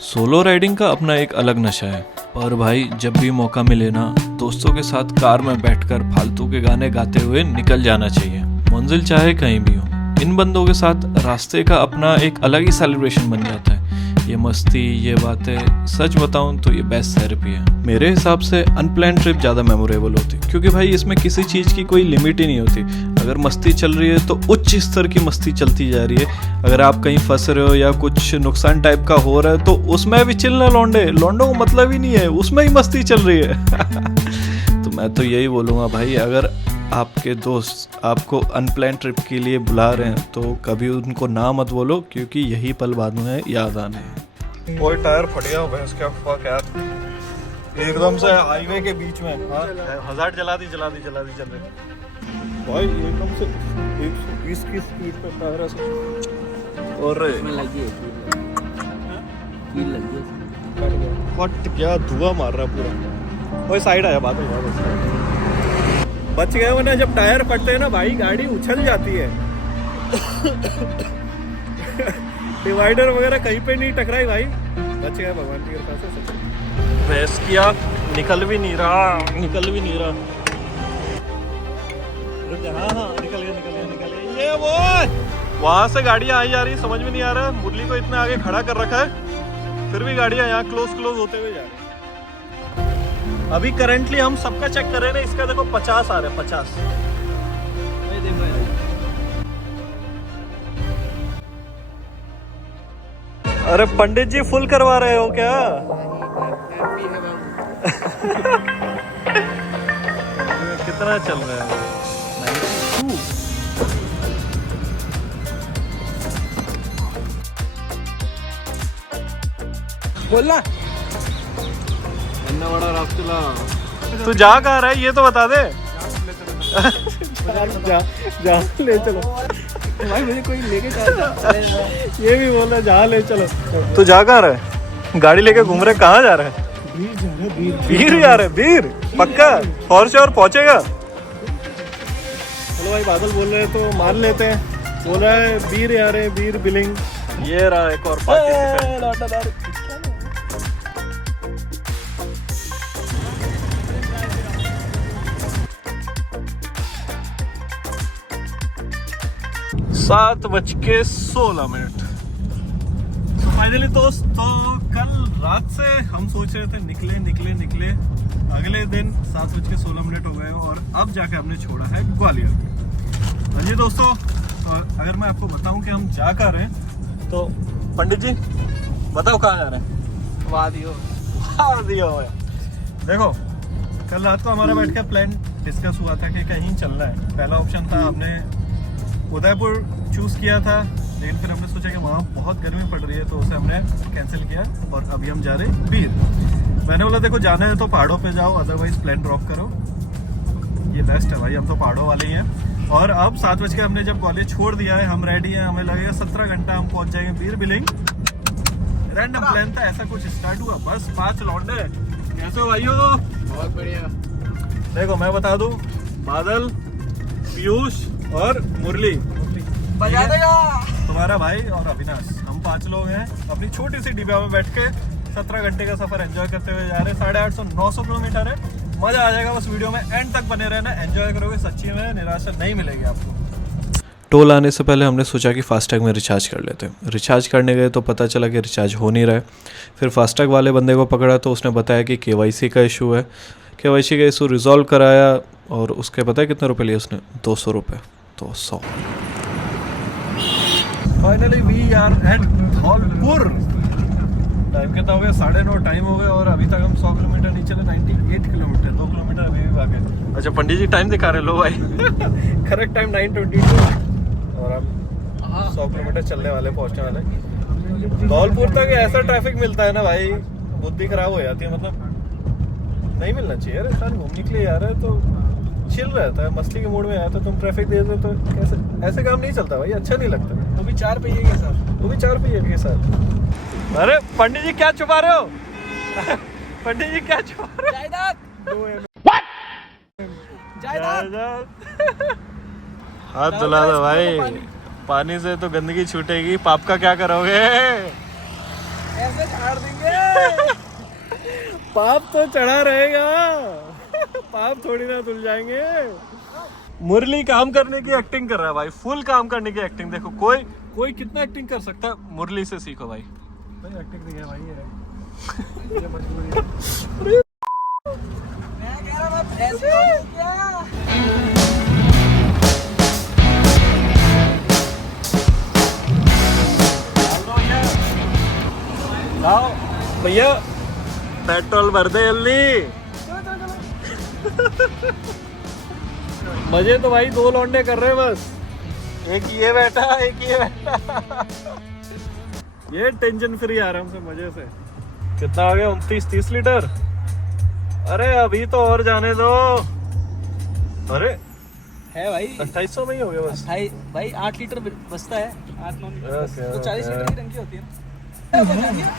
Solo riding का अपना एक अलग नशा है, पर भाई जब भी मौका मिले ना दोस्तों के साथ कार में बैठकर फालतू के गाने गाते हुए निकल जाना चाहिए, मंजिल चाहे कहीं भी हो। इन बंदों के साथ रास्ते का अपना एक अलग ही सेलिब्रेशन बन जाता है। ये मस्ती, ये बातें, सच बताऊं तो ये बेस्ट थेरेपी है। मेरे हिसाब से अनप्लान्ड ट्रिप ज़्यादा मेमोरेबल होती है, क्योंकि भाई इसमें किसी चीज़ की कोई लिमिट ही नहीं होती। अगर मस्ती चल रही है तो उच्च स्तर की मस्ती चलती जा रही है। अगर आप कहीं फंस रहे हो या कुछ नुकसान टाइप का हो रहा है तो उसमें भी चिल्ला लौंडों को मतलब ही नहीं है, उसमें ही मस्ती चल रही है। तो मैं तो यही बोलूँगा भाई, अगर आपके दोस्त आपको अनप्लान ट्रिप के लिए बुला रहे हैं तो कभी उनको ना मत बोलो, क्योंकि यही पल बाद में याद आने हैं। कोई टायर फट गया भैंस का, फक यार, एकदम से हाईवे के बीच में। हजार चला दी चल रही भाई, एकदम से 120 की स्पीड पे टायर ऐसे। और फट गया, धुआं मार रहा है पूरा। ओए साइड आया, बात बच गए। वरना जब टायर फटते हैं ना भाई, गाड़ी उछल जाती है। डिवाइडर वगैरह कहीं पे नहीं टकराई भाई, बच गया भगवान की कृपा से। भैंस किया निकल भी नहीं रहा। हाँ निकल गया। ये वो वहां से गाड़ियां आई जा रही, समझ में नहीं आ रहा। मुरली को इतना आगे खड़ा कर रखा है, फिर भी गाड़ियां यहाँ क्लोज होते हुए जा रही। अभी करंटली हम सबका चेक कर रहे हैं ना, इसका देखो 50 आ रहे हैं, 50। अरे पंडित जी फुल करवा रहे हो क्या? कितना चल रहा है? 92। बोलना इतना बड़ा रास्ता। तू जा कहाँ रहा है ये तो बता दे। जा ले चलो भाई, मुझे कोई लेके जाता है। ये भी बोल रहा जहाँ ले चलो। तू जा कहाँ रहा है? गाड़ी लेके घूम रहे, कहाँ जा रहा है? बीर जा रहा है। बीर पक्का और श्योर पहुंचेगा? चलो भाई, बादल बोल रहे हैं तो मान लेते हैं। बोल रहा है बीर जा रहे, बीर बिलिंग। ये रहा एक और पार्टिसिपेंट। सात बज के 16 मिनट। फाइनली दोस्तों, कल रात से हम सोच रहे थे निकले। अगले दिन 7:16 हो गए और अब जाके हमने छोड़ा है ग्वालियर। हाँ जी दोस्तों, अगर मैं आपको बताऊं कि हम जा कर रहे हैं तो पंडित जी बताओ कहाँ जा रहे हैं? वादियो। देखो, कल रात को हमारा बैठ के प्लान डिस्कस हुआ था कि कहीं चलना है। पहला ऑप्शन था, हमने उदयपुर चूज किया था, लेकिन फिर हमने सोचा कि वहाँ बहुत गर्मी पड़ रही है तो उसे हमने कैंसिल किया और अभी हम जा रहे हैं बीर। मैंने बोला देखो, जाना है तो पहाड़ों पे जाओ, अदरवाइज प्लान ड्रॉप करो, ये बेस्ट है भाई। हम तो पहाड़ों वाले ही हैं। और अब 7 बज के हमने जब कॉलेज छोड़ दिया है, हम रेडी हैं। हमें लगेगा 17 घंटा हम पहुंच जाएंगे बीर बिलिंग। रैंडम प्लान था, ऐसा कुछ स्टार्ट हुआ, बस 5 लौंडे। कैसे हो भाइयों? बहुत बढ़िया। देखो मैं बता दूं, बादल, पीयूष और मुरली बजा देगा तुम्हारा भाई और अविनाश। हम 5 लोग हैं, अपनी छोटी सी डिब्बा में बैठ के 17 घंटे का सफर एंजॉय करते हुए जा रहे हैं। 850-900 किलोमीटर है। मजा आ जाएगा, बस वीडियो में एंड तक बने रहना, एंजॉय करोगे। सच्ची में निराशा नहीं मिलेगी आपको। टोल आने से पहले हमने सोचा कि फास्टैग में रिचार्ज कर लेते हैं। रिचार्ज करने गए तो पता चला कि रिचार्ज हो नहीं रहा है। फिर फास्टैग वाले बंदे को पकड़ा तो उसने बताया कि KYC का इशू है। KYC का इशू रिजॉल्व कराया और उसके पता है कितने रुपए लिए उसने? 200 रुपये। 200। Finally we are at Dholpur. Time कितना हो गया? 9:30 टाइम हो गया और अभी तक हम 100 किलोमीटर नहीं चले। 98 किलोमीटर, 2 किलोमीटर अभी भी बाकी। अच्छा पंडित जी टाइम दिखा रहे लो भाई। करेक्ट टाइम 9:22 और अब 100 किलोमीटर चलने वाले, पहुंचने वाले धौलपुर तक। ऐसा ट्रैफिक मिलता है ना भाई, बुद्धि खराब हो जाती है। मतलब नहीं मिलना चाहिए यार, इंसान घूमने के लिए आ रहा है तो चिल रहता है, मस्ती के मूड में आया तो तुम ट्रैफिक दे दो तो कैसे? ऐसे काम नहीं चलता भाई, अच्छा नहीं लगता। वो भी 4 पहिए के साथ। वो भी 4 पहिए के साथ। अरे पंडित जी क्या छुपा रहे हो? पंडित जी क्या छुपा रहे हो? जायदाद। हाथ धुला दो भाई, पानी से तो गंदगी छूटेगी, पाप का क्या करोगे? ऐसे झाड़ देंगे। पाप तो चढ़ा रहेगा, पाप थोड़ी ना धुल जाएंगे। मुरली काम करने की एक्टिंग कर रहा है भाई, फुल काम करने की एक्टिंग। देखो कोई कितना एक्टिंग कर सकता है, मुरली से सीखो भाई। एक्टिंग नहीं है भाई ये मजबूरी है। मैं कह रहा मैं ऐसे हो क्या? लाओ भैया पेट्रोल भर दे जल्दी। मजे तो भाई दो लौंडे कर रहे हैं बस, एक ये बैठा एक ये बैठा। ये टेंशन फ्री आराम से मजे से। कितना आ गया? 29-30 लीटर। अरे अभी तो और जाने दो। अरे है भाई 2800 में ही हो गया बस। भाई 8 लीटर बचता है, 8-9 लीटर तो 40 लीटर की टंकी होती है।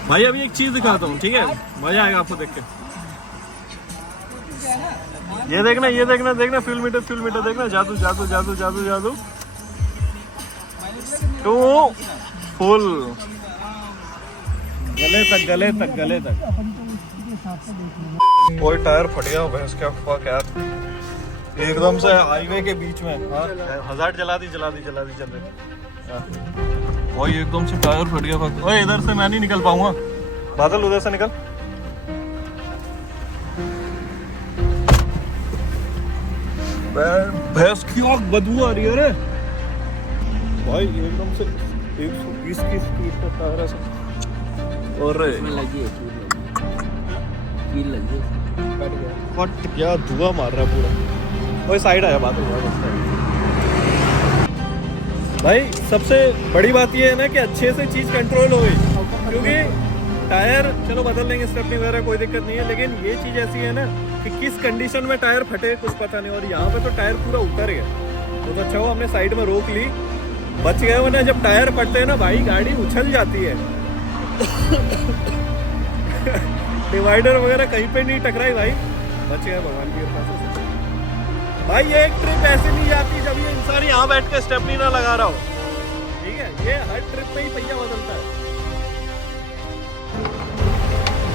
भाई अभी एक चीज दिखाता हूँ, ठीक है? मजा आएगा आपको देख के। ये देखना देखना फ्यूल मीटर देखना। जादू जादू जादू जादू जादू टू फुल गले तक। कोई टायर फट गया भैंस क्या, फक यार। एकदम से हाईवे के बीच में। हजार जला दी चल रही। भाई एकदम से टायर फट गया। ओए इधर से मैं नहीं निकल पाऊंगा, बादल उधर से निकल। भैंस की आग बदबू आ रही है रे भाई। एकदम से 120 की स्पीड पे टायर ऐसे। और कील लगी फट क्या धुआं मार रहा है पूरा। ओए साइड आया, बादल भाई। सबसे बड़ी बात ये है ना कि अच्छे से चीज कंट्रोल हो गई, क्योंकि टायर चलो बदल लेंगे, स्टेपनी वगैरह कोई दिक्कत नहीं है, लेकिन ये चीज ऐसी है ना कि किस कंडीशन में टायर फटे कुछ पता नहीं। और यहाँ पे तो टायर पूरा उतर गया, तो अच्छा हुआ हमने साइड में रोक ली, बच गए। वरना जब टायर फटते हैं ना भाई गाड़ी उछल जाती है। डिवाइडर वगैरह कहीं पे नहीं टकराई भाई, बच गए भगवान की कृपा से। भाई ये एक ट्रिप ऐसे नहीं जाती जब ये इंसान यहाँ बैठ के स्टेपनी ना लगा रहा हो, ठीक है? ये हर ट्रिप में ही पहिया बदलता है।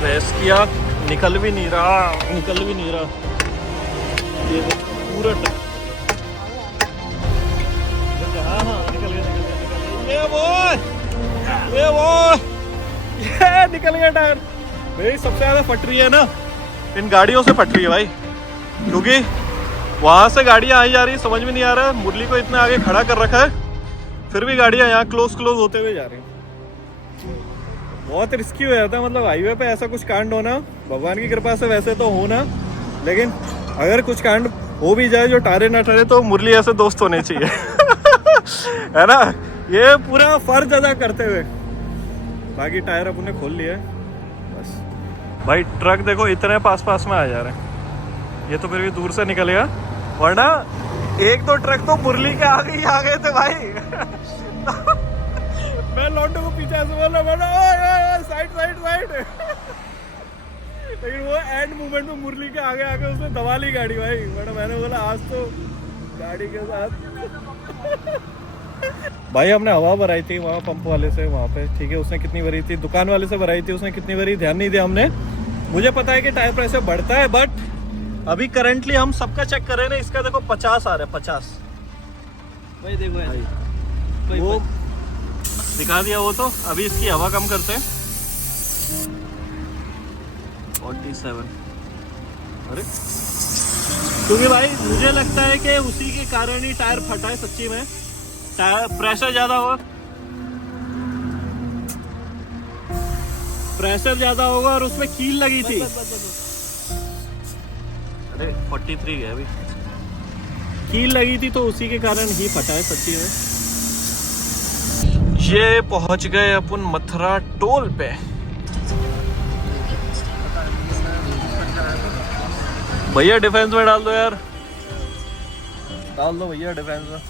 भैंस की आँख निकल भी नहीं रहा। ये पूरा हाँ निकल गया। ये निकल गया टायर। मेरी सबसे ज्यादा फट रही है ना इन गाड़ियों से फट रही है भाई, क्योंकि वहां से गाड़ियां आई जा रही, समझ में नहीं आ रहा है। मुरली को इतना आगे खड़ा कर रखा है, फिर भी गाड़ियां यहाँ क्लोज होते हुए जा रही हैं। बहुत रिस्की हो जाता है, मतलब हाईवे पे ऐसा कुछ कांड होना भगवान की कृपा से वैसे तो होना, लेकिन अगर कुछ कांड हो भी जाए जो टारे ना टरे, तो मुरली ऐसे दोस्त होने चाहिए। है ना? ये पूरा फर्ज अदा करते हुए। बाकी टायर अपने खोल लिया बस। भाई ट्रक देखो इतने पास में आ जा रहे हैं, ये तो फिर भी दूर से निकलेगा, वरना 1-2 ट्रक तो मुरली के आगे ही आ गए थे भाई। मैं लौंडो को पीछे से बोला साइड। लेकिन वो एंड मोमेंट में मुरली के आगे उसने दबा ली गाड़ी भाई, वरना मैंने बोला आज तो गाड़ी के साथ। भाई हमने हवा भराई थी वहाँ पंप वाले से, वहाँ पे ठीक है। उसने कितनी भरी थी? दुकान वाले से भराई थी, उसने कितनी भरी ध्यान नहीं दिया हमने। मुझे पता है कि टायर प्रेशर बढ़ता है, बट अभी करंटली हम सबका चेक कर रहे हैं ना, इसका देखो 50 आ रहा है, 50। भाई देखो वो दिखा दिया वो तो। अभी इसकी हवा कम करते हैं। 47। अरे क्योंकि भाई मुझे लगता है कि उसी के कारण ही टायर फटा है सच्ची में। टायर प्रेशर ज्यादा होगा और उसमें कील लगी थी। अरे 43 है अभी, कील लगी थी तो उसी के कारण ही फटा है सच्ची में। ये पहुंच गए अपन मथुरा टोल पे। भैया डिफेंस में डाल दो यार, डाल दो भैया डिफेंस में।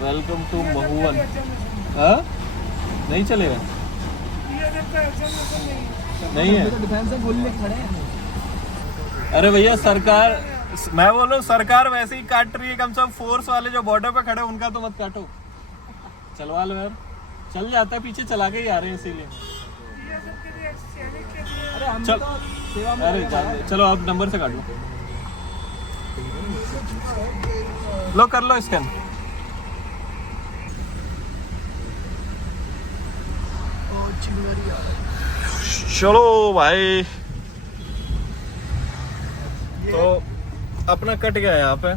Welcome to Mahuvan. हाँ नहीं चलेगा, नहीं है। डिफेंस में गोली लेके खड़े हैं। अरे भैया सरकार, मैं बोलूं सरकार वैसे ही काट रही है, कम से कम फोर्स वाले जो बॉर्डर पे खड़े उनका तो मत काटो। चलवा लो यार, चल जाता है, पीछे चला के ही आ रहे हैं इसीलिए। अरे हम चल। तो सेवा में अरे लगे जान हैं। दे। चलो आप नंबर से काटो, लो कर लो स्कैन। चलो भाई, तो अपना कट गया यहाँ पे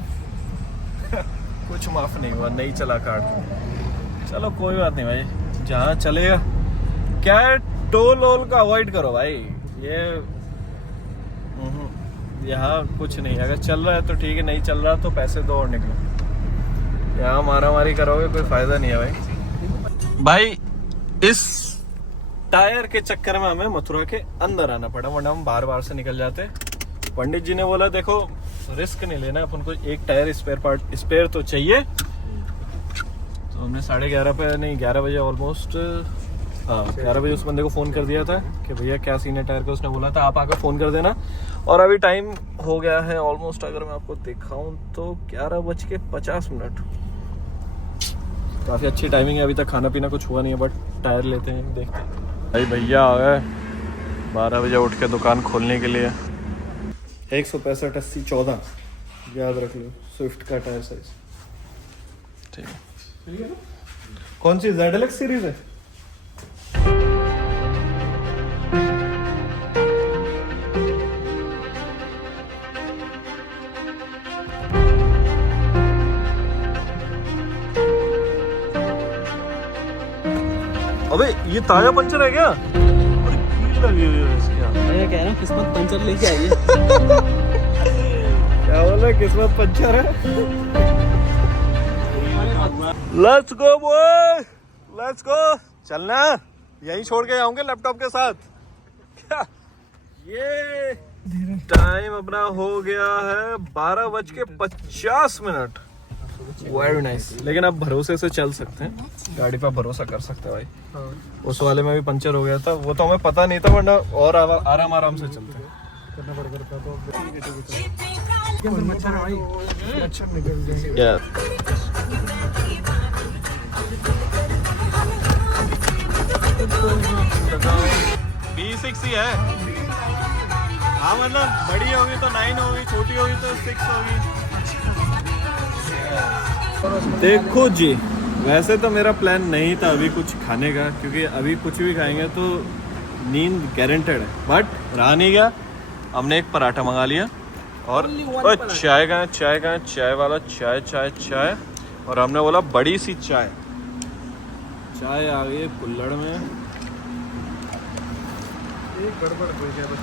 कुछ माफ नहीं हुआ, नहीं चला कार्ड। चलो कोई बात नहीं भाई, जहाँ चलेगा। क्या है, टोल वोल का अवॉइड करो भाई, ये यहाँ कुछ नहीं। अगर चल रहा है तो ठीक है, नहीं चल रहा तो पैसे दो और निकलो। यहाँ मारा मारी करोगे कोई फायदा नहीं है भाई। भाई इस टायर के चक्कर में हमें मथुरा के अंदर आना पड़ा, वरना हम बार बार से निकल जाते। पंडित जी ने बोला देखो रिस्क नहीं लेना, अपन को एक टायर स्पेयर तो चाहिए। तो हमने 11:30 पे, नहीं 11 बजे ऑलमोस्ट, हाँ 11 बजे उस बंदे को फ़ोन कर दिया था कि भैया क्या सीन है टायर का। उसने बोला था आप आकर फ़ोन कर देना। और अभी टाइम हो गया है ऑलमोस्ट, अगर मैं आपको दिखाऊं तो 11:50। काफ़ी अच्छी टाइमिंग है। अभी तक खाना पीना कुछ हुआ नहीं है, बट टायर लेते हैं, देखते हैं। भाई भैया आ गए 12 बजे उठ के दुकान खोलने के लिए। 165 80 14 याद रख लो, स्विफ्ट का टायर साइज। ठीक है, कौन सी ZLX सीरीज है? अबे ये टायर पंचर है क्या? अरे कील लगी हुई है इसके। मैं कह रहा हूँ किस्मत पंचर लेके आई है। क्या बोल रहा, किस्मत पंचर है। Let's go boy, let's go. चलना, यहीं छोड़ के जाऊंगे लैपटॉप के साथ। क्या ये टाइम अपना हो गया है 12:50। Very nice. लेकिन अब भरोसे से चल सकते हैं, गाड़ी पे भरोसा कर सकते हैं भाई। उस वाले में भी पंचर हो गया था, वो तो हमें पता नहीं था, वरना और आराम आराम से चलते हैं। B6 ही है। हाँ मतलब बड़ी होगी तो 9 होगी, छोटी होगी तो 6 होगी। देखो जी, वैसे तो मेरा प्लान नहीं था अभी कुछ खाने का, क्योंकि अभी कुछ भी खाएंगे तो नींद गारंटेड है, बट रहा नहीं गया। हमने एक पराठा मंगा लिया और चाय का चाय वाला चाय। और हमने बोला बड़ी सी चाय आ गई कुल्हड़ में।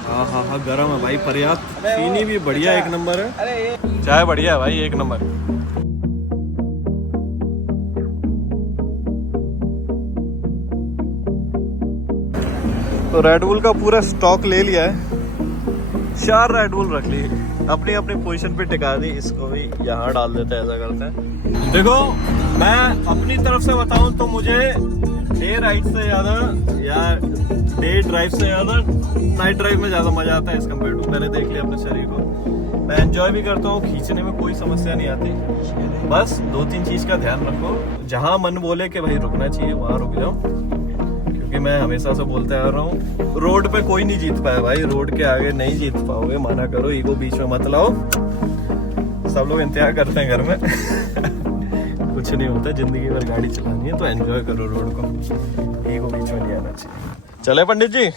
हाँ हाँ हाँ, गर्म है भाई, पर्याप्त। चीनी भी बढ़िया, एक नंबर है। चाय बढ़िया है भाई, एक नंबर। तो रेड बुल का पूरा स्टॉक ले लिया है, 4 रेड बुल रख ली, अपनी अपनी पोजीशन पे टिका दी। इसको भी यहाँ डाल देते हैं, ऐसा करते हैं। देखो मैं अपनी तरफ से बताऊं तो मुझे डे राइड से ज़्यादा या डे ड्राइव से ज़्यादा नाइट ड्राइव में ज़्यादा मज़ा आता है एज कम्पेयर टू। मैंने देख लिया अपने शरीर को, मैं एंजॉय भी करता हूँ, खींचने में कोई समस्या नहीं आती। बस 2-3 चीज़ का ध्यान रखो, जहाँ मन बोले कि भाई रुकना चाहिए वहाँ रुक जाओ, क्योंकि मैं हमेशा से बोलते आ रहा हूँ रोड पे कोई नहीं जीत पाया भाई। रोड के आगे नहीं जीत पाओगे, माना करो, ईगो बीच में मत लाओ। सब लोग इंतजार करते हैं घर में कुछ नहीं होता, जिंदगी भर गाड़ी चलानी है तो एंजॉय करो रोड को, ईगो बीच में नहीं आना चाहिए। चले पंडित जी।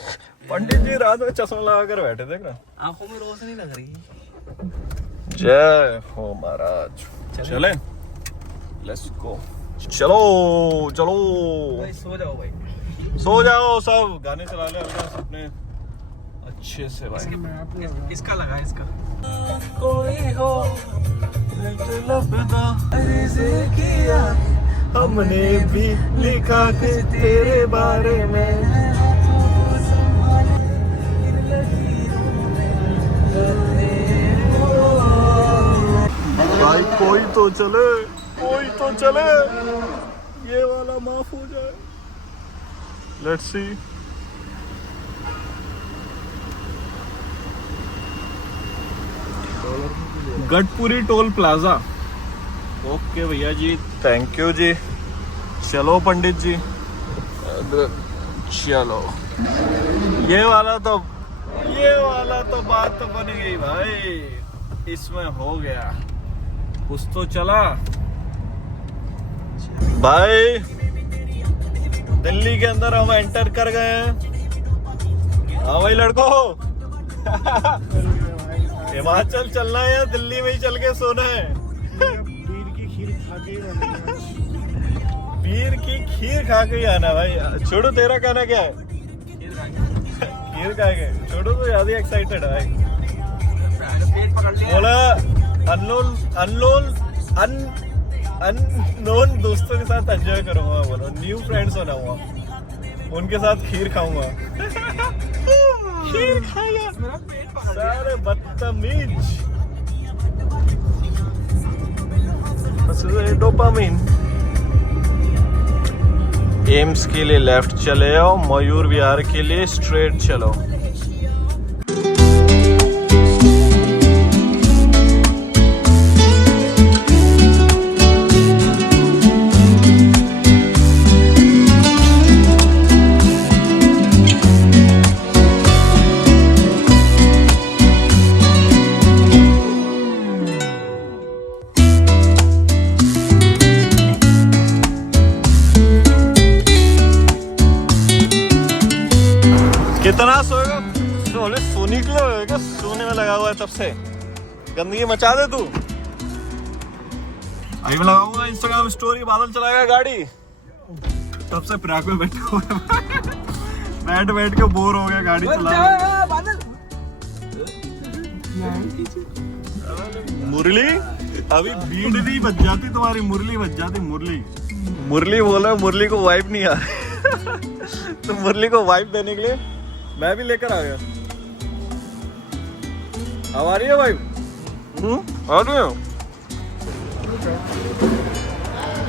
पंडित जी रात में चश्मा लगा कर बैठे थे ना, आंखों में रोशनी लग रही है। जय हो महाराज। चले, लेट्स गो। चलो चलो, भाई सो जाओ भाई, सो जाओ सब, गाने चला ले हल्का अपने अच्छे से भाई। इसका लगा इसका। कोई हो किया हमने भी लिखा के तेरे बारे में। भाई कोई तो चले, कोई तो चले, ये वाला माफ हो जाए। Let's see. Garhpuri toll plaza. Okay भैया जी, थैंक यू जी। चलो पंडित जी, चलो। ये वाला तो बात तो बन गई भाई, इसमें हो गया कुछ तो चला भाई। दिल्ली के अंदर हम एंटर कर गए हैं। हाँ भाई लड़को, हिमाचल चलना है या दिल्ली में ही चल के सोना है? पीर की खीर खा के पीर की खीर खा के ही आना भाई। छोड़ो, तेरा कहना क्या है? खीर खा के छोड़ो तो ज्यादा एक्साइटेड है भाई। बोला अननोन दोस्तों के साथ एंजॉय करूंगा, बोलो न्यू फ्रेंड्स बनाऊंगा, उनके साथ खीर खाऊंगा। खीर खाएगा सारे बदतमीज। डोपामिन। एम्स के लिए लेफ्ट चले आओ, मयूर विहार के लिए स्ट्रेट चलो। कितना सोएगा? सोने के लिए होगा, सोने में लगा हुआ है तब से। गंदगी मचा दे तू। अभी मैं लगाऊंगा इंस्टाग्राम स्टोरी, बादल चलाएगा गाड़ी। तब से प्रयाग में बैठा हुआ है। बैठ के बोर हो गया गाड़ी चला। मुरली अभी बीट नहीं बज जाती तुम्हारी, मुरली बज जाती। मुरली बोला, मुरली को वाइब नहीं आ रही। तो मुरली को वाइब देने के लिए मैं भी लेकर आ गया। अब आ रही है भाई? आ रही हो?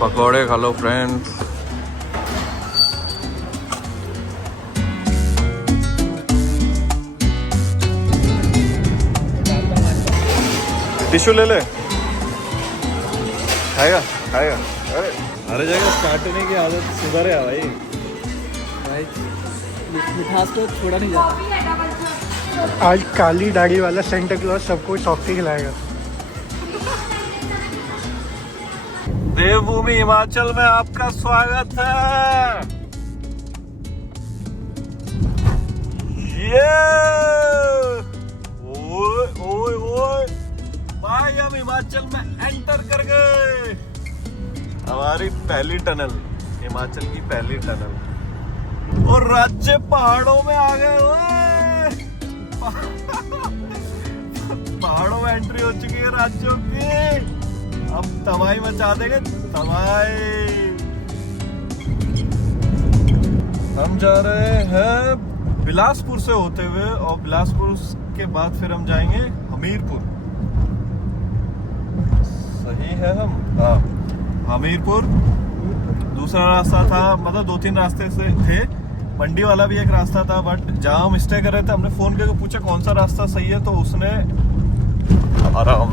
पकौड़े खा लो फ्रेंड्स। टिश्यू ले ले। खाएगा? अरे जगह काटने की आदत सुधर है भाई। मिठास को छोड़ा नहीं जाता। आज काली दाढ़ी वाला सेंटा क्लॉज सबको टॉफी खिलाएगा। देवभूमि हिमाचल में आपका स्वागत है। ये ओए भाई, हम हिमाचल में एंटर कर गए। हमारी पहली टनल, हिमाचल की पहली टनल। और राज्य पहाड़ों में आ गए। पहाड़ों में एंट्री हो चुकी है राज्यों की। अब तबाही मचा देंगे, तबाही। हम जा रहे हैं बिलासपुर से होते हुए, और बिलासपुर के बाद फिर हम जाएंगे हमीरपुर। सही है हम? हाँ, हमीरपुर। दूसरा रास्ता था, मतलब 2-3 रास्ते से थे। मंडी वाला भी एक रास्ता था, बट जहाँ हम स्टे कर रहे थे हमने फोन करके पूछा कौन सा रास्ता सही है, तो उसने आराम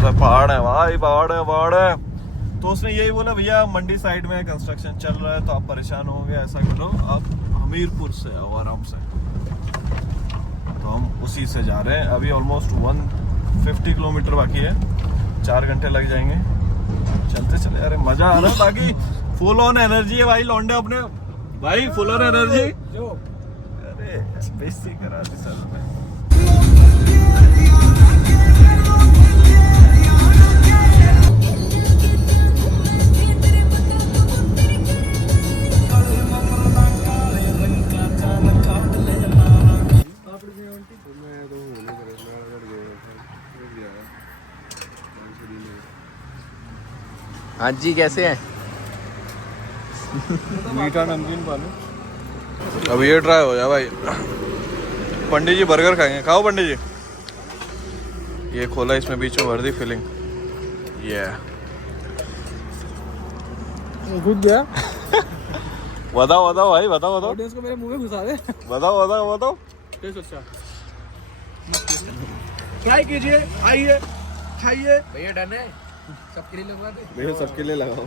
से पहाड़ है भाई, पहाड़ है। तो उसने यही बोला, भैया मंडी साइड में कंस्ट्रक्शन चल रहा है तो आप परेशान हो गए, ऐसा करो आप हमीरपुर से आओ आराम से। तो हम उसी से जा रहे हैं। अभी ऑलमोस्ट 150 किलोमीटर बाकी है, 4 घंटे लग जाएंगे चलते चले। अरे मजा आ रहा है, बाकी फुल ऑन एनर्जी है भाई लौंडे अपने भाई, फुल ऑन एनर्जी। अरे बेइज्जती करा दी सर में। हाँ जी, कैसे हैं? मीठा नमकीन पालो। अब ये ट्राई हो जाए भाई। पंडित जी बर्गर खाएंगे, खाओ पंडित जी। ये खोला, इसमें बीच में भर दी फिलिंग। ये घुस गया। बताओ भाई, बताओ। ऑडियंस को मेरे मुंह में घुसा दे। बताओ। टेस्ट अच्छा। ट्राई कीजिए, आइए खाइए। भैया डन है, सबके लिए लगवा दे। देखो सबके लिए लगाओ।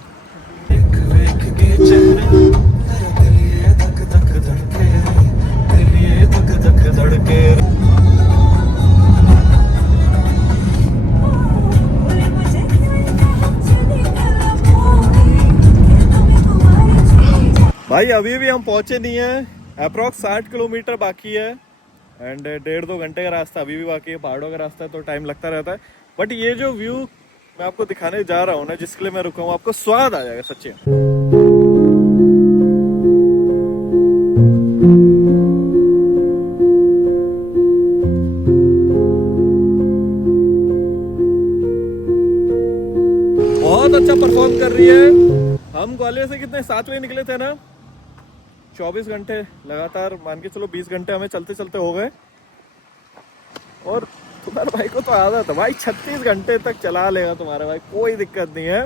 भाई अभी भी हम पहुंचे नहीं है, अप्रॉक्स 60 किलोमीटर बाकी है एंड 1.5-2 घंटे का रास्ता अभी भी बाकी है। पहाड़ों का रास्ता है तो टाइम लगता रहता है, बट ये जो व्यू मैं आपको दिखाने जा रहा हूँ ना, जिसके लिए मैं रुका हूँ, आपको स्वाद आ जाएगा सच्ची। बहुत अच्छा परफॉर्म कर रही है। हम ग्वालियर से कितने 7 बजे निकले थे ना, 24 घंटे लगातार मान के चलो 20 घंटे हमें चलते चलते हो गए। और तुम्हारे भाई को तो आदत है भाई, 36 घंटे तक चला लेगा तुम्हारे भाई, कोई दिक्कत नहीं है।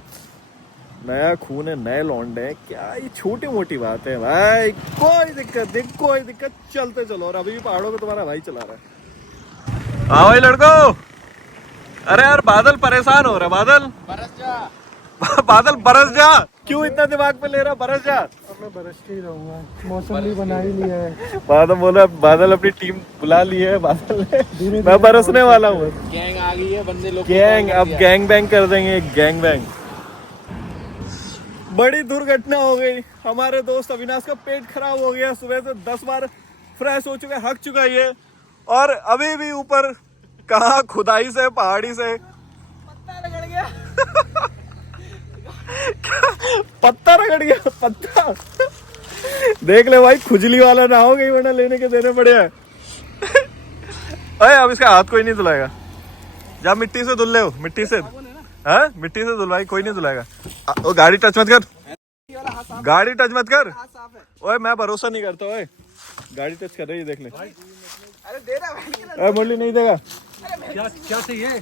नया खून है, नए लौंडे हैं, क्या ये छोटी मोटी बात है भाई, कोई दिक्कत नहीं, कोई दिक्कत, चलते चलो। और अभी भी पहाड़ों पे तुम्हारा भाई चला रहा है। हाँ भाई लड़को, अरे यार बादल परेशान हो रहा है, बादल बरस जा। बादल बरस जा, क्यों इतना दिमाग पे ले रहा, बरस जा। अब मैं बरसते ही रहूंगा, मौसम भी बना ही लिया है। बादल बोला, बादल अपनी टीम बुला ली है, बादल ने, मैं बरसने वाला हूँ। गैंग आ गई है, बंदे लोग गैंग, अब गैंग बैंग कर देंगे, गैंग बैंग। बड़ी दुर्घटना हो गई, हमारे दोस्त अविनाश का पेट खराब हो गया, सुबह से 10 बार फ्रेश हो चुका है, हक चुका है ये, और अभी भी ऊपर कहाँ खुदाई से, पहाड़ी से पत्ता रगड़ गया। पत्ता रगड़ गया, पत्ता। देख ले भाई, खुजली वाला ना हो गई, वरना लेने के देने पड़े हैं। अरे अब इसका हाथ कोई नहीं धुलाएगा, जा मिट्टी से धुल ले, मिट्टी से, हाँ मिट्टी से धुलवाई, कोई नहीं धुलाएगा। ओ गाड़ी टच मत कर, गाड़ी टच मत कर। ओए मैं भरोसा नहीं करता, ओए गाड़ी टच कर रही है, देख ले। अरे दे रहा भाई, अरे मुरली नहीं देगा, क्या क्या चाहिए?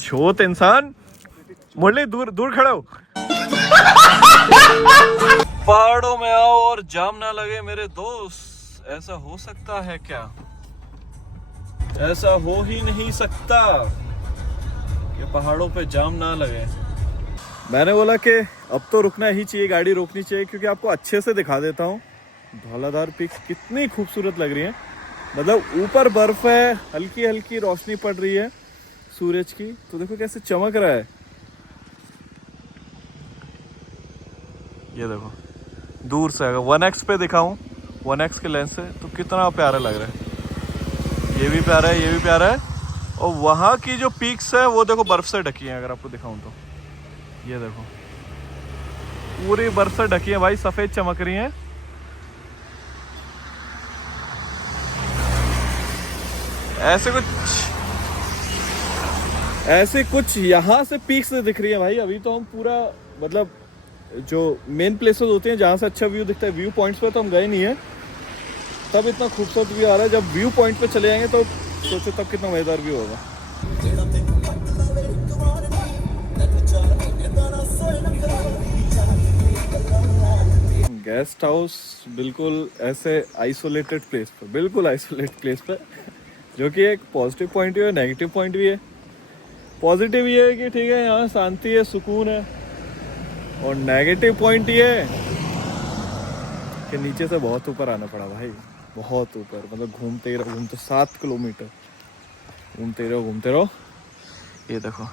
छोट इंसान, मुरली दूर दूर खड़ा हो। पहाड़ों में आओ और जाम ना लगे मेरे दोस्त, ऐसा हो सकता है क्या? ऐसा हो ही नहीं सकता कि पहाड़ों पे जाम ना लगे। मैंने बोला कि अब तो रुकना ही चाहिए, गाड़ी रोकनी चाहिए, क्योंकि आपको अच्छे से दिखा देता हूँ धौलाधार पीक कितनी खूबसूरत लग रही है। मतलब ऊपर बर्फ है, हल्की हल्की रोशनी पड़ रही है सूरज की, तो देखो कैसे चमक रहा है। ये देखो दूर से अगर 1x पे दिखाऊं, 1x के लेंस से, तो कितना प्यारा लग रहा है। ये भी प्यारा है, ये भी प्यारा है। और वहाँ की जो पीक्स है वो देखो बर्फ से ढकी है, अगर आपको दिखाऊं तो ये देखो पूरी बर्फ से ढकी है भाई, सफेद चमक रही है। ऐसे कुछ यहाँ से पीक्स दिख रही है भाई। अभी तो हम पूरा मतलब जो मेन प्लेसेस होते हैं जहाँ से अच्छा व्यू दिखता है, व्यू पॉइंट्स पे तो हम गए नहीं है, तब इतना खूबसूरत व्यू आ रहा है। जब व्यू पॉइंट पे चले जाएंगे तो सोचो तब कितना मजेदार व्यू होगा। गेस्ट हाउस बिल्कुल ऐसे आइसोलेटेड प्लेस पर, बिल्कुल आइसोलेटेड प्लेस पर, जो कि एक पॉजिटिव पॉइंट भी है, नेगेटिव पॉइंट भी है। पॉजिटिव ये है कि ठीक है यहाँ शांति है, सुकून है, और नेगेटिव पॉइंट ये है कि नीचे से बहुत ऊपर आना पड़ा भाई, बहुत ऊपर। मतलब घूमते 7 किलोमीटर घूमते रहो। ये देखो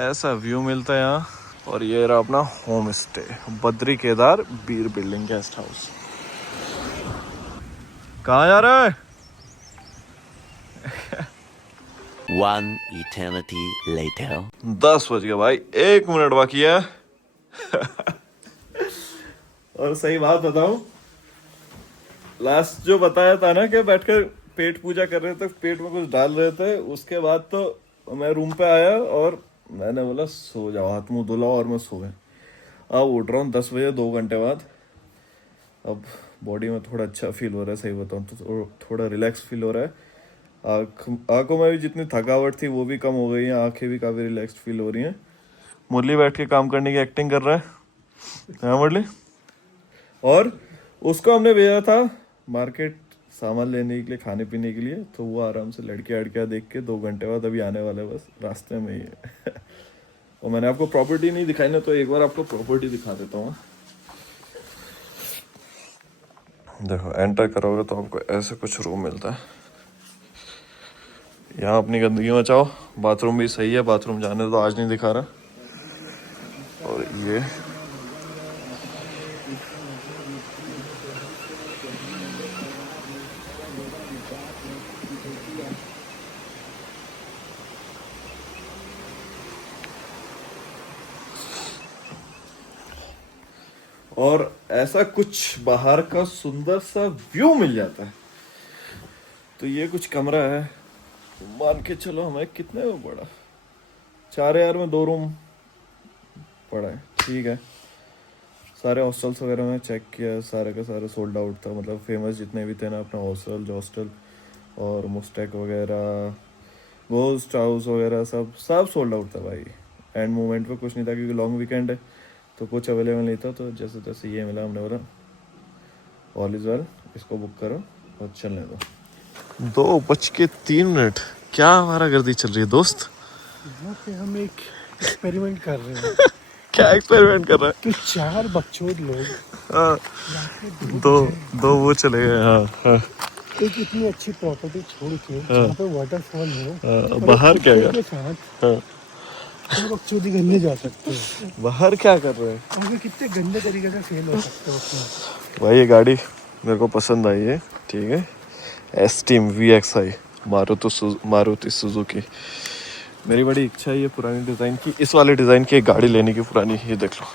ऐसा व्यू मिलता है यहाँ। और ये रहा अपना होम स्टे, बद्री केदार बीर बिल्डिंग गेस्ट हाउस। कहाँ जा रहा है? One eternity later. 10 बज गया भाई, 1 मिनट बाकी है। और सही बात बताऊं, लास्ट जो बताया था ना कि बैठकर पेट पूजा कर रहे थे, पेट में कुछ डाल रहे थे, उसके बाद तो मैं रूम पे आया और मैंने बोला सो जाओ, हाथ मुंह धुलाओ, और मैं सो गया। अब उठ रहा हूँ 10 बजे 2 घंटे बाद। अब बॉडी में थोड़ा अच्छा फील हो रहा है, सही बताऊँ तो थोड़ा रिलैक्स फील हो रहा है। आंखों में भी जितनी थकावट थी वो भी कम हो गई है, आंखें भी काफ़ी रिलैक्स्ड फील हो रही हैं। मुरली बैठ के काम करने की एक्टिंग कर रहा है, हाँ मुरली। और उसको हमने भेजा था मार्केट सामान लेने के लिए, खाने पीने के लिए, तो वो आराम से लड़कियाँ देख के 2 घंटे बाद अभी आने वाला है, बस रास्ते में ही है। और मैंने आपको प्रॉपर्टी नहीं दिखाई ना, तो एक बार आपको प्रॉपर्टी दिखा देता हूँ। देखो एंटर करोगे तो आपको ऐसे कुछ रूम मिलता है। यहाँ अपनी गंदगी मचाओ। बाथरूम भी सही है, बाथरूम जाने तो आज नहीं दिखा रहा। और ये और ऐसा कुछ बाहर का सुंदर सा व्यू मिल जाता है। तो ये कुछ कमरा है, मान के चलो हमें कितने में पड़ा, 4000 में 2 रूम पड़ा है। ठीक है, सारे हॉस्टल्स वगैरह में चेक किया, सारे का सारे सोल्ड आउट था। मतलब फेमस जितने भी थे ना, अपना हॉस्टल और मुस्टैक वगैरह, गोस्ट हाउस वगैरह सब सोल्ड आउट था भाई। एंड मोमेंट पे कुछ नहीं था क्योंकि लॉन्ग वीकेंड है तो कुछ अवेलेबल नहीं था। तो जैसे तैसे ये मिला, हमने बोला ऑल इज वेल, इसको बुक करो और चलने दो। 2:03, क्या हमारा गर्दी चल रही है दोस्त? यहाँ पे हम एक एक्सपेरिमेंट कर रहे हैं। क्या एक्सपेरिमेंट कर रहा है? तो 4 बकचोद लोग, हाँ, दो वो चले गए। हाँ, एक इतनी अच्छी प्रॉपर्टी छोड़ के जहाँ पे वाटरफॉल हो, बाहर क्या के कर? साथ हाँ, बकचोदी करने जा सकते हो। बाहर क्या कर रहे हैं आगे कितने गंदे तरीके से फेल हो सकते हो अपना। भाई? ये गाड़ी मेरे को पसंद आई है। ठीक है, एस्टीम VXI मारुति सुजुकी। मेरी बड़ी इच्छा है ये पुरानी डिज़ाइन की, इस वाले डिज़ाइन की एक गाड़ी लेने की पुरानी। ये देख लो,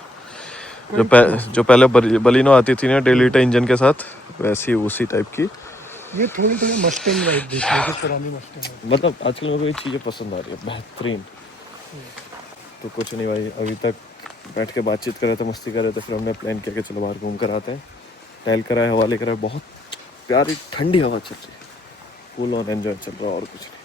जो पहले बलिनो आती थी ना डेलीटा इंजन के साथ, वैसी उसी टाइप की। ये थोड़ी मस्टैंग वाइब देती है, पुरानी मस्टैंग। मतलब आजकल मेरे को ये चीज़ें पसंद आ रही है, बेहतरीन। तो कुछ नहीं भाई, अभी तक बैठ के बातचीत कर रहे थे, मस्ती कर रहे थे, फिर हमने प्लान किया कि चलो बाहर घूम कर आते हैं। टहल कर आए, हवा लेकर आए, बहुत प्यारी ठंडी हवा चल रही है, फुल ऑन एंजॉय चल रहा है और कुछ नहीं।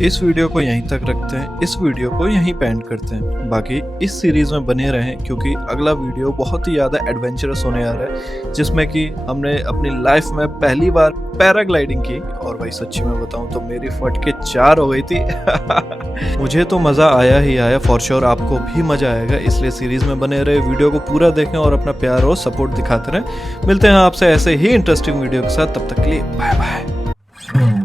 इस वीडियो को यहीं तक रखते हैं, इस वीडियो को यहीं पे एंड करते हैं। बाकी इस सीरीज में बने रहें क्योंकि अगला वीडियो बहुत ही ज़्यादा एडवेंचरस होने आ रहा है, जिसमें कि हमने अपनी लाइफ में पहली बार पैराग्लाइडिंग की। और भाई सच्ची में बताऊं तो मेरी फट के 4 हो गई थी। मुझे तो मज़ा आया ही आया, फॉर श्योर आपको भी मज़ा आएगा। इसलिए सीरीज में बने रहे, वीडियो को पूरा देखें और अपना प्यार और सपोर्ट दिखाते रहें। मिलते हैं आपसे ऐसे ही इंटरेस्टिंग वीडियो के साथ, तब तक के लिए बाय बाय।